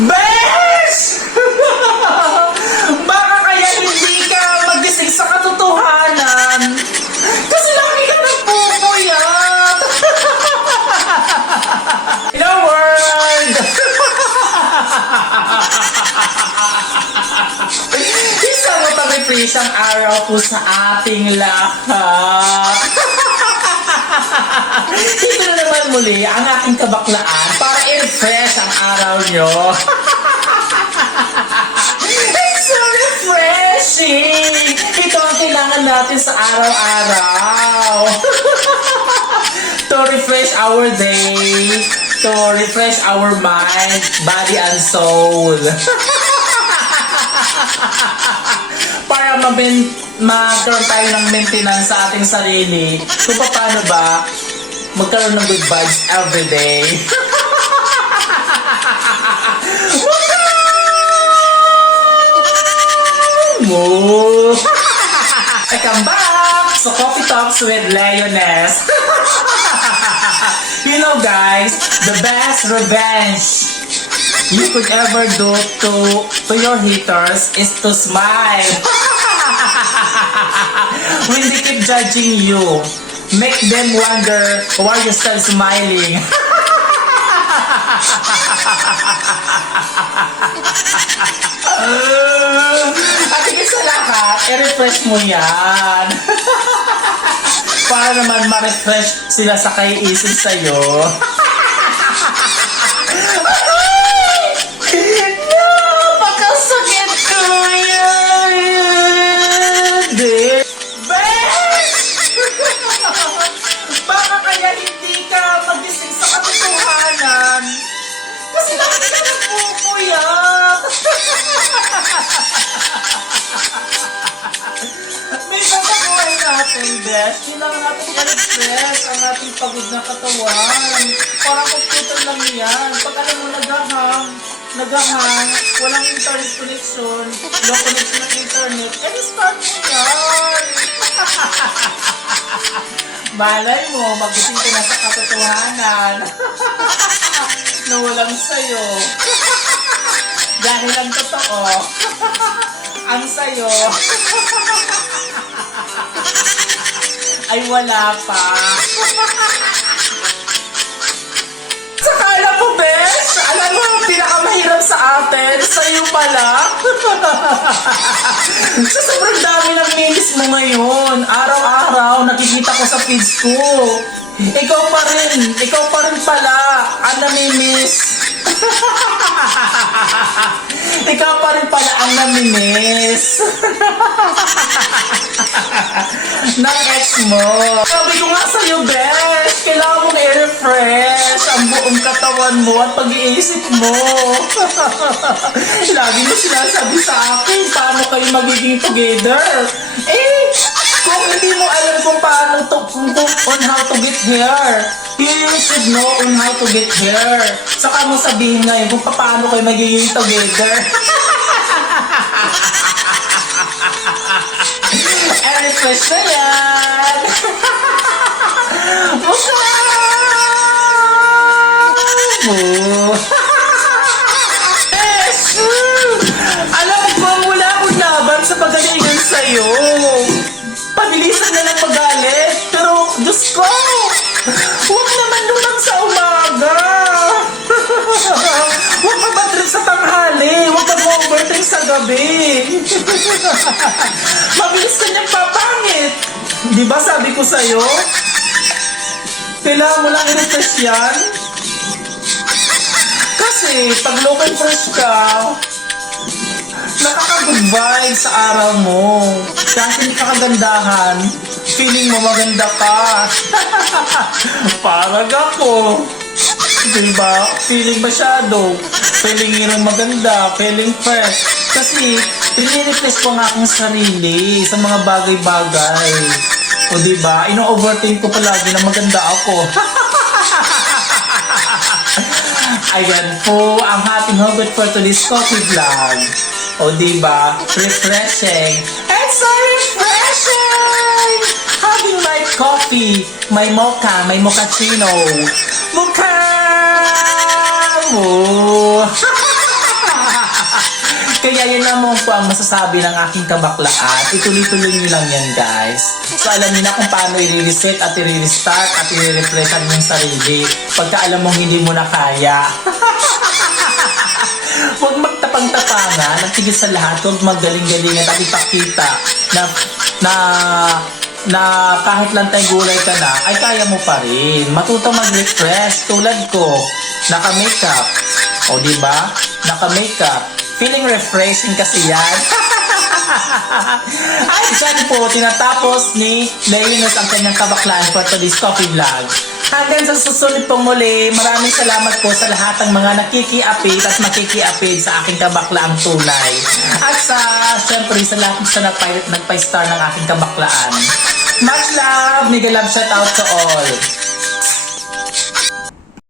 Besh! Baka kaya hindi ka magising sa katotohanan. Kasi lagi ka nagpupuyat. Hello world! Isang matag-refresh ang araw po sa ating lahat. Ito na naman muli ang aking kabaklaan para i-refresh ang araw nyo. It's so refreshing! Ito ang kailangan natin sa araw-araw. to refresh our day, to refresh our mind, body, and soul. para mabin magkaroon tayo ng maintenance sa ating sarili kung paano ba magkaroon ng good vibes every day. Mo! Welcome back sa Coffee Talks with Leoness. you know guys, the best revenge you could ever do to to your haters is to smile. when they keep judging you, make them wonder why you're still smiling. At higit sa lahat, i-refresh mo yan. Para naman ma-refresh sila sa kaiisip sa'yo. nagpupuyat. May buhay natin, Besh. Kailangan natin i-refresh ang ating pagod na katawan. Parang computer lang yan. Pag alam mo naghahang, naghahang, walang internet connection, low connection ng internet, eh, start mo yan. Malay mo, magising ka na sa katotohanan. na walang sayo. Dahil ang totoo, ang sayo ay wala pa. Saka alam mo, Besh, alam mo, pinakamahirap sa atin, sa'yo pala. sa sobrang dami ng memes mo ngayon, araw-araw, nakikita ko sa feeds ko. Ikaw pa rin, ikaw pa rin pala, ang namimiss. Ikaw pa rin pala ang namimiss. ng ex mo. Sabi ko nga sa'yo, Besh, kailangan mong i-refresh ang buong katawan mo at pag-iisip mo. Lagi mo sinasabi sa akin, paano kayo magiging together? Eh, kung hindi mo alam kung paano to, on how to get here, you should know on how to get here. Saka mo sabihin ngayon kung paano kayo magiging together. I-refresh na yan! Mo! Yes! Alam ko, wala akong laban sa pagalingan sa'yo. Pabilisan na lang magalit. Pero, Diyos ko! Huwag naman lumang sa umaga! Huwag mabatrip sa tanghali! Huwag mag-overthink sa gabi! Mabilis ka niyang papangit! Di ba sabi ko sa'yo? Kailangan mo lang i-refresh yan? Kasi, pag local fresh ka, vibe sa araw mo. Kahit hindi ka kagandahan, feeling mo maganda ka. Parang ako. Diba? Feeling masyado. Feeling yun maganda. Feeling fresh. Kasi, pinirefresh ko nga akong sarili sa mga bagay-bagay. O diba? Ino-overthink ko palagi na maganda ako. Ayan po ang ating hugot for today's coffee vlog. O diba? Refreshing. It's so refreshing! Having my coffee, my mocha, my mochaccino. Mukha mo! Kaya yan naman po ang masasabi ng aking kabaklaan. Ituloy-tuloy nyo lang yan guys. So alam niyo na kung paano i-reset at i-restart at i-refresh ang inyong sarili. Pagka alam mong hindi mo na kaya. Huwag magtapang-tapangan at higit sa lahat, huwag magaling-galingan at ipakita na, na, na kahit lang tayong gulay ka na, ay kaya mo pa rin. Matutang mag-refresh tulad ko. Naka-makeup. O di ba? Naka-makeup. Feeling refreshing kasi yan. Ay, dyan po, tinatapos ni Leonis ang kanyang kabaklaan for today's coffee vlog. Hanggang sa susunod pong muli, maraming salamat po sa lahat ng mga nakikiapid at makikiapid sa aking kabaklaang tunay. At sa, syempre, sa lahat sa nagpa- nagpa-star ng aking kabaklaan. Much love! Mega love shout out to all.